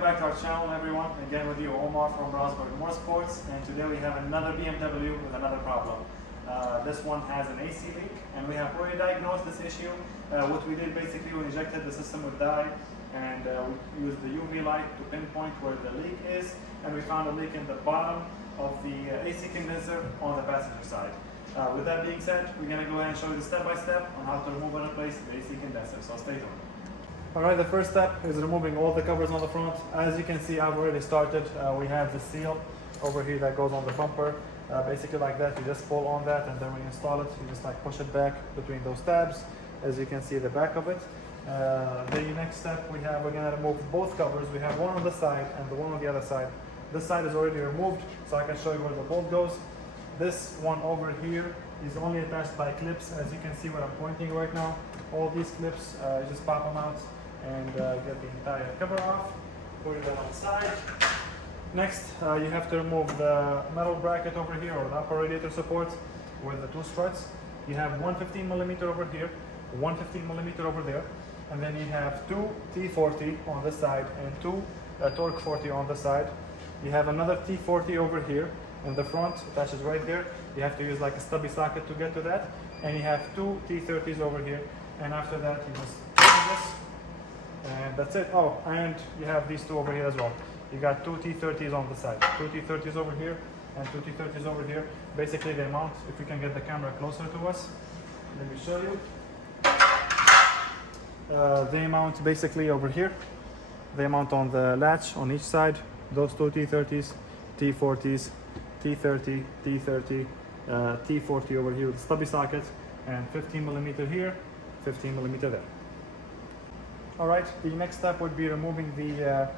welcome back to our channel everyone. Again with you Omar from Rosberg Motorsports, and today we have another BMW with another problem. This one has an AC leak and we have already diagnosed this issue. What we did basically, we injected the system with dye and we used the UV light to pinpoint where the leak is, and we found a leak in the bottom of the AC condenser on the passenger side. With that being said, we're going to go ahead and show you the step-by-step on how to remove and replace the AC condenser, so stay tuned. Alright, the first step is removing all the covers on the front. As you can see, I've already started. We have the seal over here that goes on the bumper. Basically like that, you just pull on that, and then when you install it, you just like push it back between those tabs. As you can see, the back of it. The next step we're going to remove both covers. We have one on the side and the one on the other side. This side is already removed, so I can show you where the bolt goes. This one over here is only attached by clips. As you can see where I'm pointing right now, all these clips, you just pop them out and get the entire cover off. Put it on the side. Next, you have to remove the metal bracket over here, or the upper radiator support with the two struts. You have one 15mm over here, one 15mm over there, and then you have two T40 on this side and two torque 40 on the side. You have another T40 over here in the front, attaches right there. You have to use like a stubby socket to get to that. And you have two T30s over here, and after that you just turn this, and that's it. Oh, and you have these two over here as well. You got two T30s on the side, two T30s over here and two T30s over here. Basically they mount, if we can get the camera closer to us, let me show you. They mount basically over here. They mount on the latch on each side. Those two T30s, T40s, T30, T30, T40 over here with stubby socket, and 15mm here, 15mm there. Alright, the next step would be removing the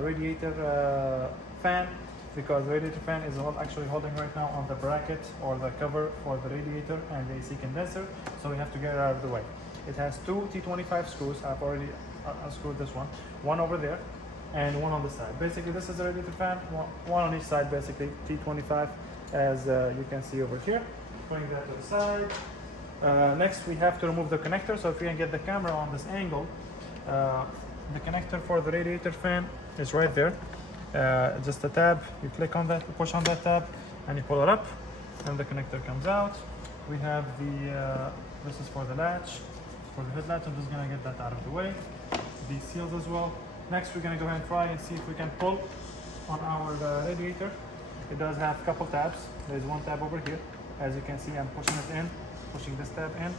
radiator fan, because the radiator fan is not actually holding right now on the bracket or the cover for the radiator and the AC condenser, so we have to get it out of the way. It has two T25 screws. I've already unscrewed this one over there and one on the side. Basically this is the radiator fan, one on each side, basically T25, as you can see over here. Putting that to the side. Next we have to remove the connector, so if we can get the camera on this angle, the connector for the radiator fan is right there. Just a tab, you click on that, you push on that tab, and you pull it up, and the connector comes out. We have the, this is for the latch, for the headlight. I'm just gonna get that out of the way. These seals as well. Next, we're gonna go ahead and try and see if we can pull on our radiator. It does have a couple tabs. There's one tab over here. As you can see, I'm pushing it in, pushing this tab in,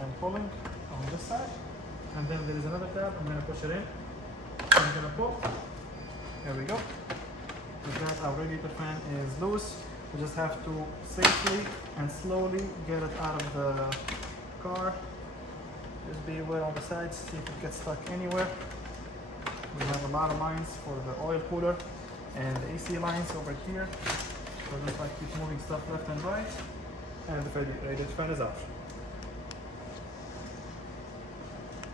and pulling on this side. And then there is another tab. I'm gonna push it in. I'm gonna pull. There we go. With that, our radiator fan is loose. We just have to safely and slowly get it out of the car. Just be aware on the sides, see if it gets stuck anywhere. We have a lot of lines for the oil cooler and the AC lines over here. So just like keep moving stuff left and right, and the radiator fan is out.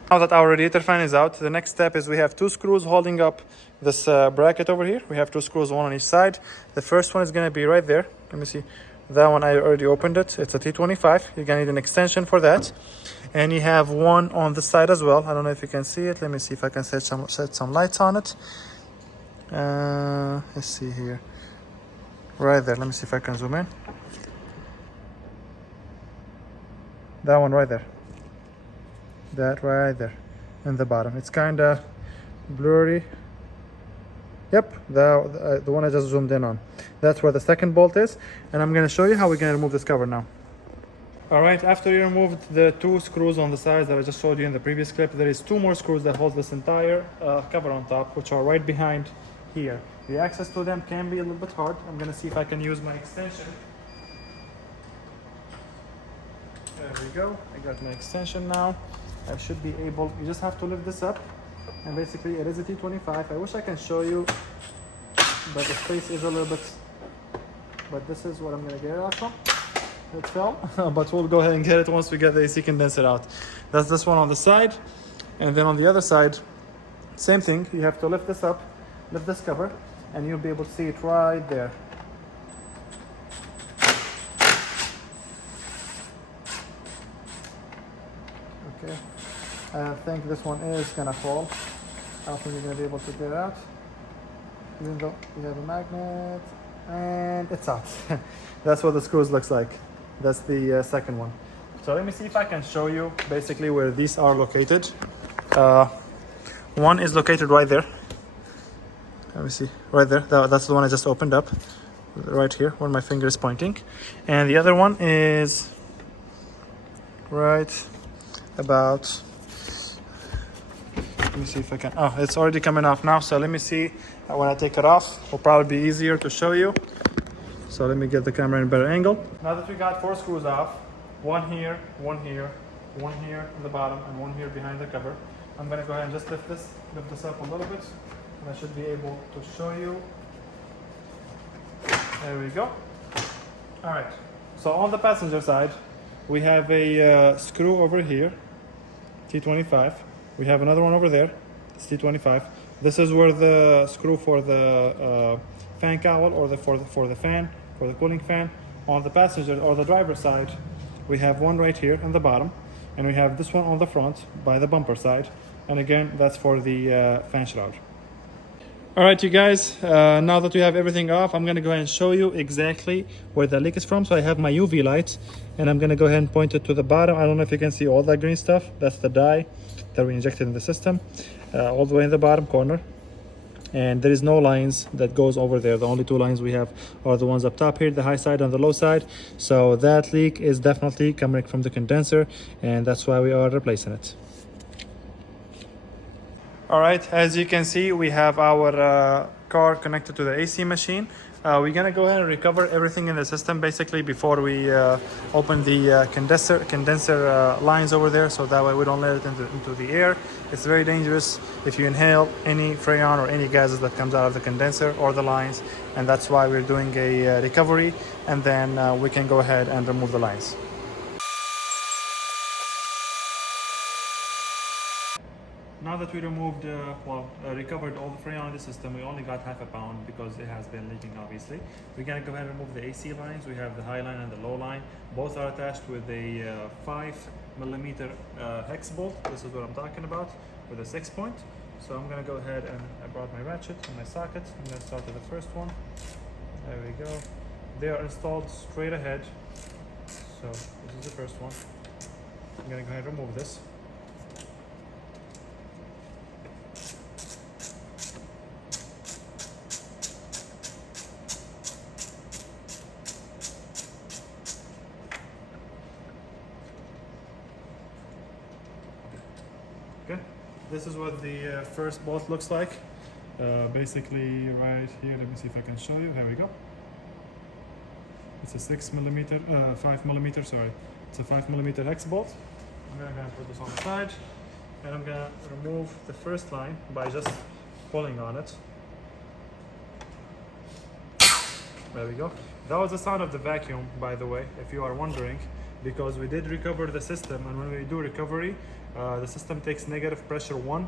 Now that our radiator fan is out, the next step is we have two screws holding up this bracket over here. We have two screws, one on each side. The first one is going to be right there. Let me see. That one, I already opened it. It's a T25. You're going to need an extension for that. And you have one on the side as well. I don't know if you can see it. Let me see if I can set some lights on it. Let's see here. Right there. Let me see if I can zoom in. That one right there. That right there in the bottom. It's kind of blurry. Yep, the one I just zoomed in on. That's where the second bolt is, and I'm going to show you how we're going to remove this cover now. Alright, after you removed the two screws on the sides that I just showed you in the previous clip, there is two more screws that hold this entire cover on top, which are right behind here. The access to them can be a little bit hard. I'm going to see if I can use my extension. There we go. I got my extension now. I should be able, you just have to lift this up, and basically it is a T25. I wish I can show you, but the space is a little bit, but this is what I'm going to get it out from. It fell, but we'll go ahead and get it once we get the AC condenser out. That's this one on the side, and then on the other side, same thing. You have to lift this up, lift this cover, and you'll be able to see it right there. Okay, I think this one is gonna fall. I don't think you're gonna be able to get it out, even though we have a magnet, and it's out. That's what the screws looks like. That's the second one. So let me see if I can show you basically where these are located. One is located right there. Let me see, right there. That's the one I just opened up, right here, where my finger is pointing. And the other one is right about, let me see if I can, oh, it's already coming off now. So let me see, when I take it off, will probably be easier to show you. So let me get the camera in a better angle. Now that we got 4 screws off, one here, one here, one here in the bottom, and one here behind the cover, I'm gonna go ahead and just lift this up a little bit, and I should be able to show you. There we go. All right, so on the passenger side, we have a screw over here, T25. We have another one over there, it's T25. This is where the screw for the fan cowl, or for the cooling fan. On the passenger or the driver's side, we have one right here on the bottom, and we have this one on the front by the bumper side. And again, that's for the fan shroud. All right, you guys, now that we have everything off, I'm gonna go ahead and show you exactly where the leak is from. So I have my UV light, and I'm gonna go ahead and point it to the bottom. I don't know if you can see all that green stuff. That's the dye that we injected in the system, all the way in the bottom corner. And there is no lines that goes over there. The only 2 lines we have are the ones up top here, the high side and the low side. So that leak is definitely coming from the condenser, and that's why we are replacing it. All right, as you can see, we have our car connected to the AC machine. We're gonna go ahead and recover everything in the system basically before we open the condenser lines over there, so that way we don't let it into the air. It's very dangerous if you inhale any freon or any gases that comes out of the condenser or the lines, and that's why we're doing a recovery, and then we can go ahead and remove the lines. Now that we removed, recovered all the freon in the system, we only got half a pound because it has been leaking, obviously. We're gonna go ahead and remove the AC lines. We have the high line and the low line. Both are attached with a 5mm hex bolt. This is what I'm talking about, with a 6-point. So I'm gonna go ahead, and I brought my ratchet and my socket. I'm gonna start with the first one. There we go. They are installed straight ahead. So this is the first one. I'm gonna go ahead and remove this. Okay, this is what the first bolt looks like. Basically right here, let me see if I can show you. There we go. It's a 5mm, sorry. It's a 5mm hex bolt. I'm gonna put this on the side, and I'm gonna remove the first line by just pulling on it. There we go. That was the sound of the vacuum, by the way, if you are wondering, because we did recover the system, and when we do recovery, the system takes negative pressure 1,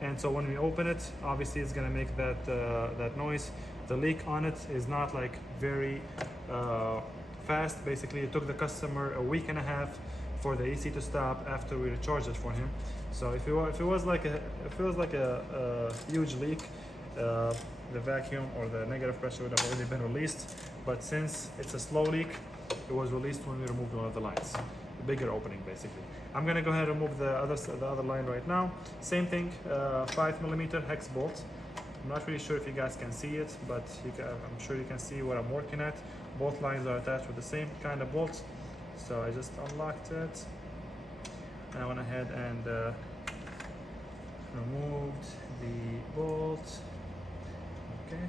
and so when we open it, obviously it's gonna make that noise. The leak on it is not like very fast. Basically, it took the customer a week and a half for the AC to stop after we recharged it for him. So if it was like a huge leak, the vacuum or the negative pressure would have already been released. But since it's a slow leak, it was released when we removed one of the lines, the bigger opening basically. I'm gonna go ahead and remove the other line right now. Same thing, 5mm hex bolt. I'm not really sure if you guys can see it, but I'm sure you can see what I'm working at. Both lines are attached with the same kind of bolt. So I just unlocked it, and I went ahead and removed the bolt. Okay,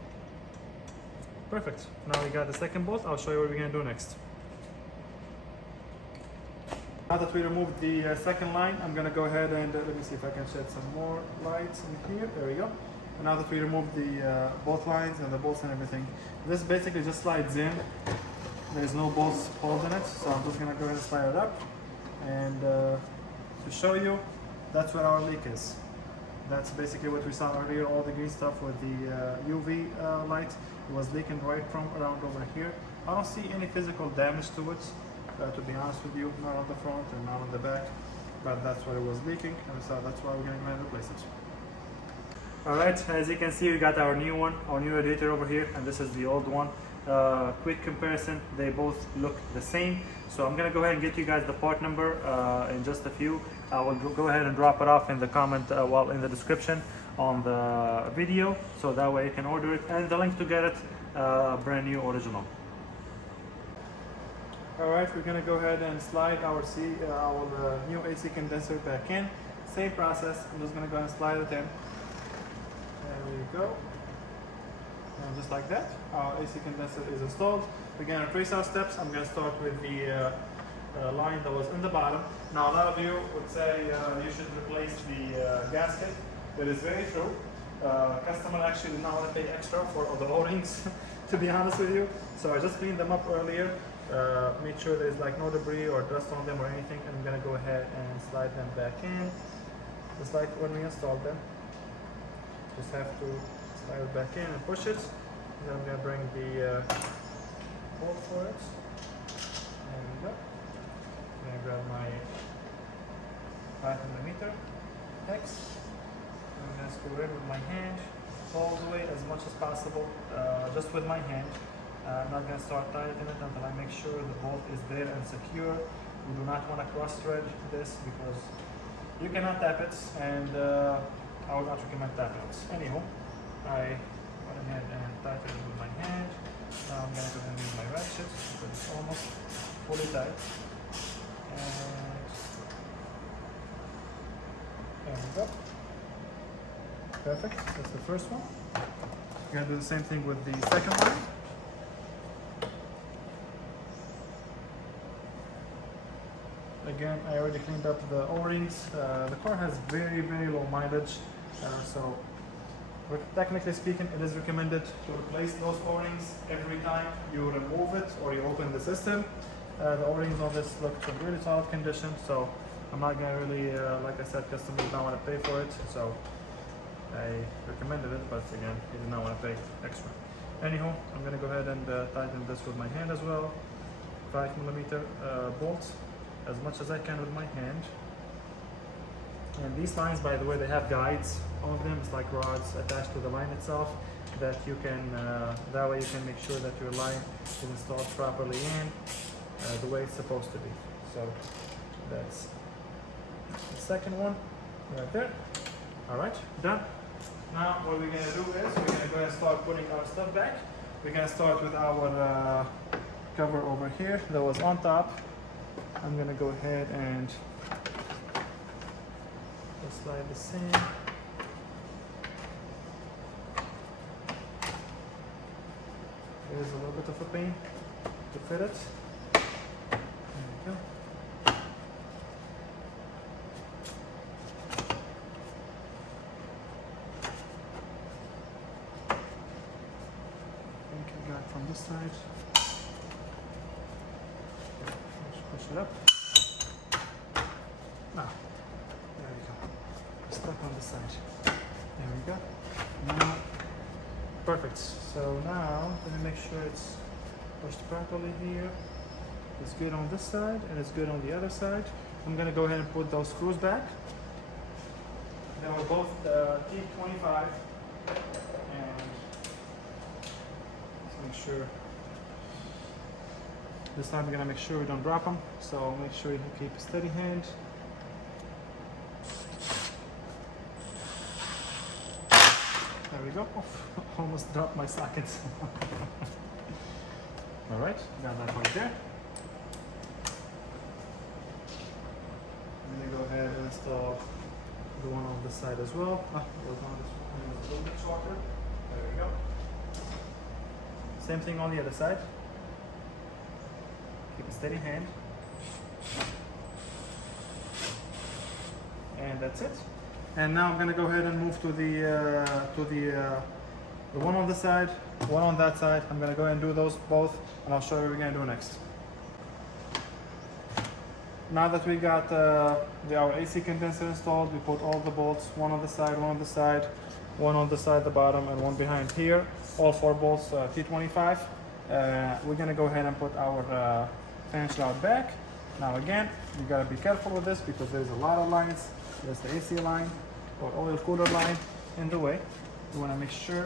perfect. Now we got the second bolt. I'll show you what we're gonna do next. Now that we removed the second line, I'm gonna go ahead and let me see if I can shed some more light in here. There we go. And now that we removed the both lines and the bolts and everything, this basically just slides in. There's no bolts holding it, so I'm just gonna go ahead and slide it up. And to show you, that's where our leak is. That's basically what we saw earlier, all the green stuff with the UV light. It was leaking right from around over here. I don't see any physical damage to it, to be honest with you, not on the front and not on the back, but that's where it was leaking, and so that's why we're going to go ahead and replace it. Alright, as you can see, we got our new one, our new radiator over here, and this is the old one. Quick comparison, they both look the same. So I'm gonna go ahead and get you guys the part number in just a few. I will go ahead and drop it off in the comment, well, in the description on the video, so that way you can order it, and the link to get it brand new original. Alright, we're gonna go ahead and slide our new AC condenser back in. Same process, I'm just gonna go ahead and slide it in. There we go. And just like that, our AC condenser is installed. We're going to trace our steps. I'm going to start with the line that was in the bottom. Now, a lot of you would say you should replace the gasket. That is very true. Customer actually did not want to pay extra for the O-rings, to be honest with you. So I just cleaned them up earlier. Made sure there's like no debris or dust on them or anything. And I'm going to go ahead and slide them back in, just like when we installed them. Just have to slide it back in and push it. Then I'm going to bring the bolt for it. There we go. I'm going to grab my 5mm hex. I'm going to screw it in with my hand all the way as much as possible, just with my hand. I'm not going to start tightening it until I make sure the bolt is there and secure. We do not want to cross thread this because you cannot tap it, and I would not recommend tapping it. Anywho, I went ahead and tightened it with my hand. Now I'm going to go ahead and use my ratchet because it's almost fully tight. And there we go. Perfect. That's the first one. We're going to do the same thing with the second one. Again, I already cleaned up the O-rings. The car has very, very low mileage, so technically speaking, it is recommended to replace those O-rings every time you remove it or you open the system. The O-rings on this look in really solid condition, so I'm not going to really, like I said, customers don't want to pay for it, so I recommended it, but again, he did not want to pay extra. Anyhow, I'm going to go ahead and tighten this with my hand as well. 5mm bolts, as much as I can with my hand. And these lines, by the way, they have guides on them. It's like rods attached to the line itself that you can, that way you can make sure that your line is installed properly in the way it's supposed to be. So that's the second one right there. All right, done. Now what we're going to do is we're going to go ahead and start putting our stuff back. We're going to start with our cover over here that was on top. I'm going to go ahead and slide this in. There's a little bit of a pain to fit it. There we go. I think I got it from this side. Push it up. Now, there we go. Stuck on the side. There we go. Now, perfect. So now, let me make sure it's pushed properly here. It's good on this side and it's good on the other side. I'm gonna go ahead and put those screws back. They were both T25, and let's make sure. This time we're gonna make sure we don't drop them. So make sure you keep a steady hand. There we go. Oh, almost dropped my sockets. All right, got that right there. I'm gonna go ahead and install the one on this side as well. The one this one is a little bit shorter. There we go. Same thing on the other side. Keep a steady hand. And that's it. And now I'm gonna go ahead and move to the one on this side, one on that side. I'm gonna go ahead and do those both, and I'll show you what we're gonna do next. Now that we got our AC condenser installed, we put all the bolts, one on the side, one on the side, one on the side, the bottom, and one behind here. All 4 bolts T25. We're gonna go ahead and put our fan shroud back. Now again, you gotta be careful with this because there's a lot of lines. There's the AC line or oil cooler line. in the way. We want to make sure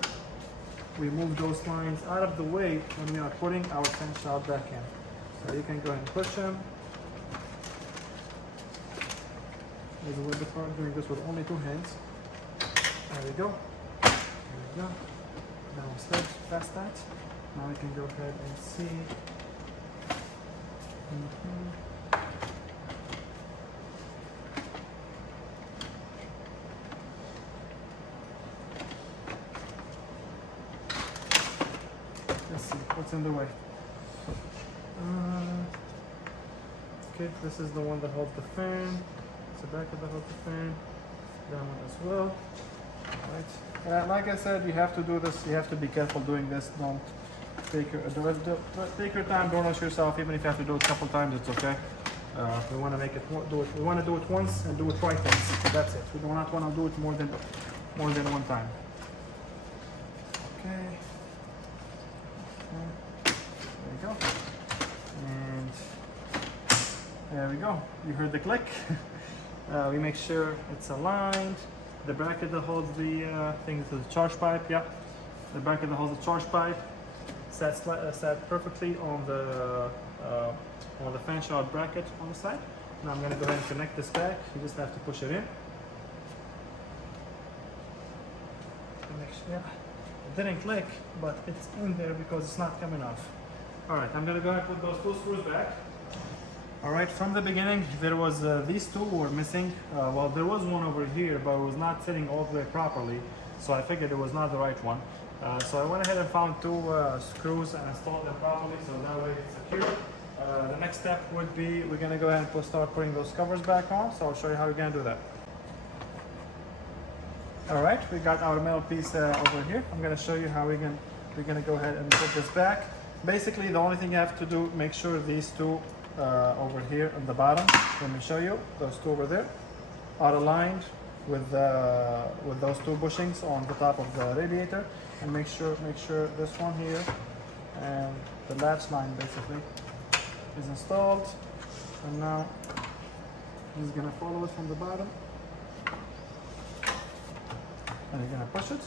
we move those lines out of the way when we are putting our fan shaft back in. So you can go ahead and push them. It's a little bit hard doing this with only 2 hands. There we go. There we go. Now we start past that. Now we can go ahead and see. Let's see what's in the way. Okay, this is the one that holds the fan. It's the bracket that holds the fan. That one as well. Alright. Like I said, you have to do this. You have to be careful doing this. Don't take your time. Don't rush yourself. Even if you have to do it a couple times, it's okay. We want to make it. We want to do it once and do it right once. So that's it. We do not want to do it more than one time. Okay. There we go. And there we go. You heard the click. We make sure it's aligned. The bracket that holds the thing is the charge pipe. Yeah, the bracket that holds the charge pipe sat perfectly on the fan shaft bracket on the side. Now I'm going to go ahead and connect this back. You just have to push it in. Yeah, it didn't click, but it's in there because it's not coming off. All right, I'm going to go ahead and put those 2 screws back. All right, from the beginning, there was these 2 were missing. Well, there was one over here, but it was not sitting all the way properly. So I figured it was not the right one. So I went ahead and found 2 screws and installed them properly, so that way it's secure. The next step would be we're gonna go ahead and start putting those covers back on. So I'll show you how we're gonna do that. All right, we got our metal piece over here. I'm gonna show you how we're gonna go ahead and put this back. Basically, the only thing you have to do, make sure these 2 over here on the bottom, let me show you, those 2 over there are aligned with those 2 bushings on the top of the radiator, and make sure this one here and the latch line basically is installed. And now I'm just gonna follow it from the bottom, and you're gonna push it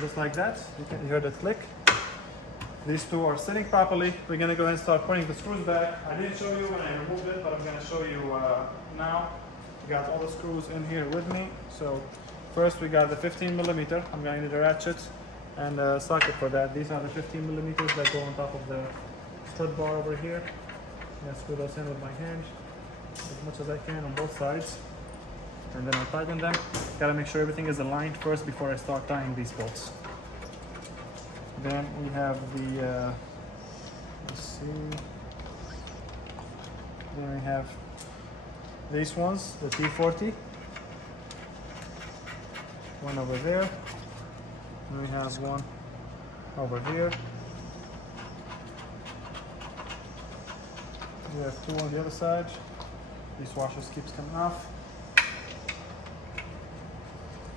just like that. You can hear the click. These 2 are sitting properly. We're gonna go ahead and start putting the screws back. I didn't show you when I removed it, but I'm gonna show you now. Got all the screws in here with me. So first we got the 15 millimeter. I'm gonna need a ratchet and a socket for that. These are the 15 millimeters that go on top of the stud bar over here. I'm gonna screw those in with my hand as much as I can on both sides, and then I'll tighten them. Gotta make sure everything is aligned first before I start tying these bolts. Then we have the, let's see, then we have these ones, the T40, one over there, and we have one over here. We have 2 on the other side. These washers keeps coming off.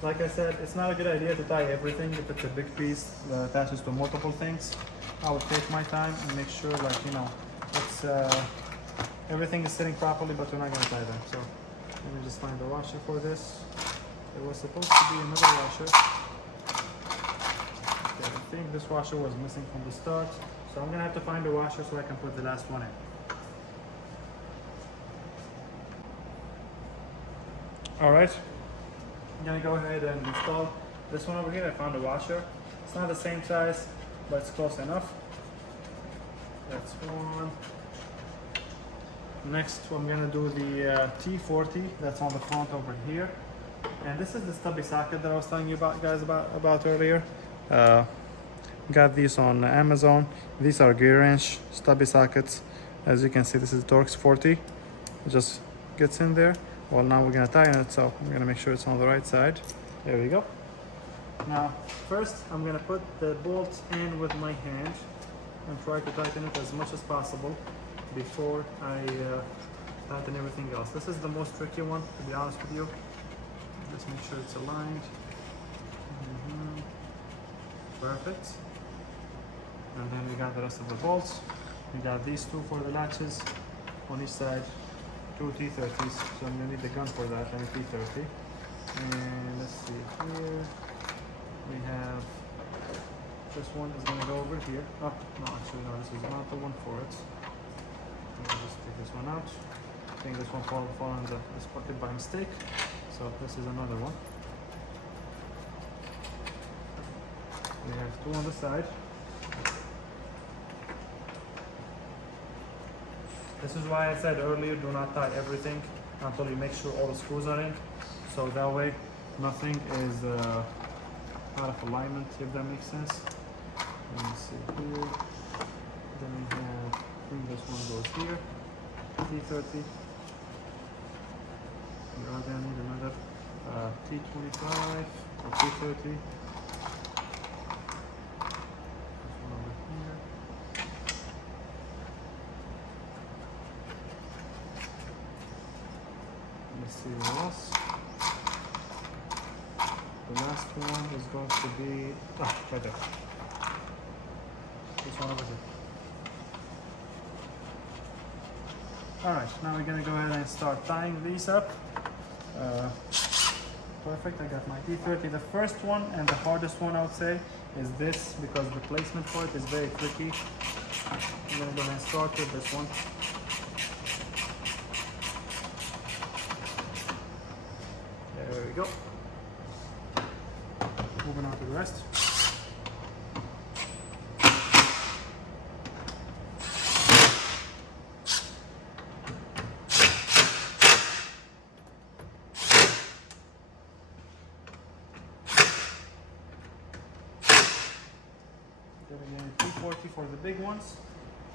Like I said, it's not a good idea to tie everything if it's a big piece that attaches to multiple things. I would take my time and make sure, like, you know, it's everything is sitting properly, but we're not going to tie them. So let me just find the washer for this. There was supposed to be another washer. Okay, I think this washer was missing from the start. So I'm going to have to find a washer so I can put the last one in. All right. I'm gonna go ahead and install this one over here. I found a washer. It's not the same size, but it's close enough. That's one. Next, I'm gonna do the T40. That's on the front over here. And this is the stubby socket that I was telling you about earlier. Got these on Amazon. These are gear wrench stubby sockets. As you can see, this is Torx 40. It just gets in there. Well, now we're gonna tighten it, so I'm gonna make sure it's on the right side. There we go. Now, first I'm gonna put the bolts in with my hand and try to tighten it as much as possible before I tighten everything else. This is the most tricky one, to be honest with you. Just make sure it's aligned. Perfect. And then we got the rest of the bolts. We got these 2 for the latches on each side. 2 T30s, so I'm gonna need the gun for that and a T30. And let's see here. We have this one is going to go over here. Oh, no, actually, no, this is not the one for it. Let me just take this one out. I think this one fall in this pocket by mistake. So this is another one. We have two on the side. This is why I said earlier, do not tie everything until you make sure all the screws are in. So that way, nothing is out of alignment, if that makes sense. Let me see here. Then we have, I think this one goes here. T30. We are gonna need another T25 or T30. Let's see what else. The last one is going to be right there. This one over here. Alright, now we're gonna go ahead and start tying these up. Perfect, I got my T30. The first one and the hardest one, I would say, is this, because the placement for it is very tricky. I'm gonna go ahead and start with this one. There we go. Moving on to the rest. Again, 240 for the big ones,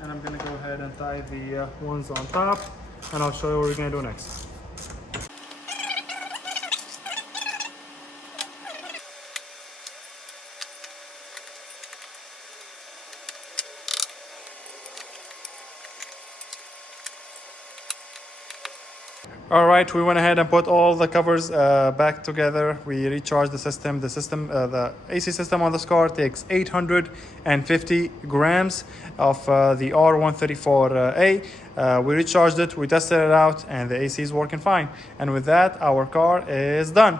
and I'm gonna go ahead and tie the ones on top, and I'll show you what we're gonna do next. All right, we went ahead and put all the covers back together. We recharged the system. The AC system on this car takes 850 grams of the R134A. We recharged it, we tested it out, and the AC is working fine. And with that, our car is done.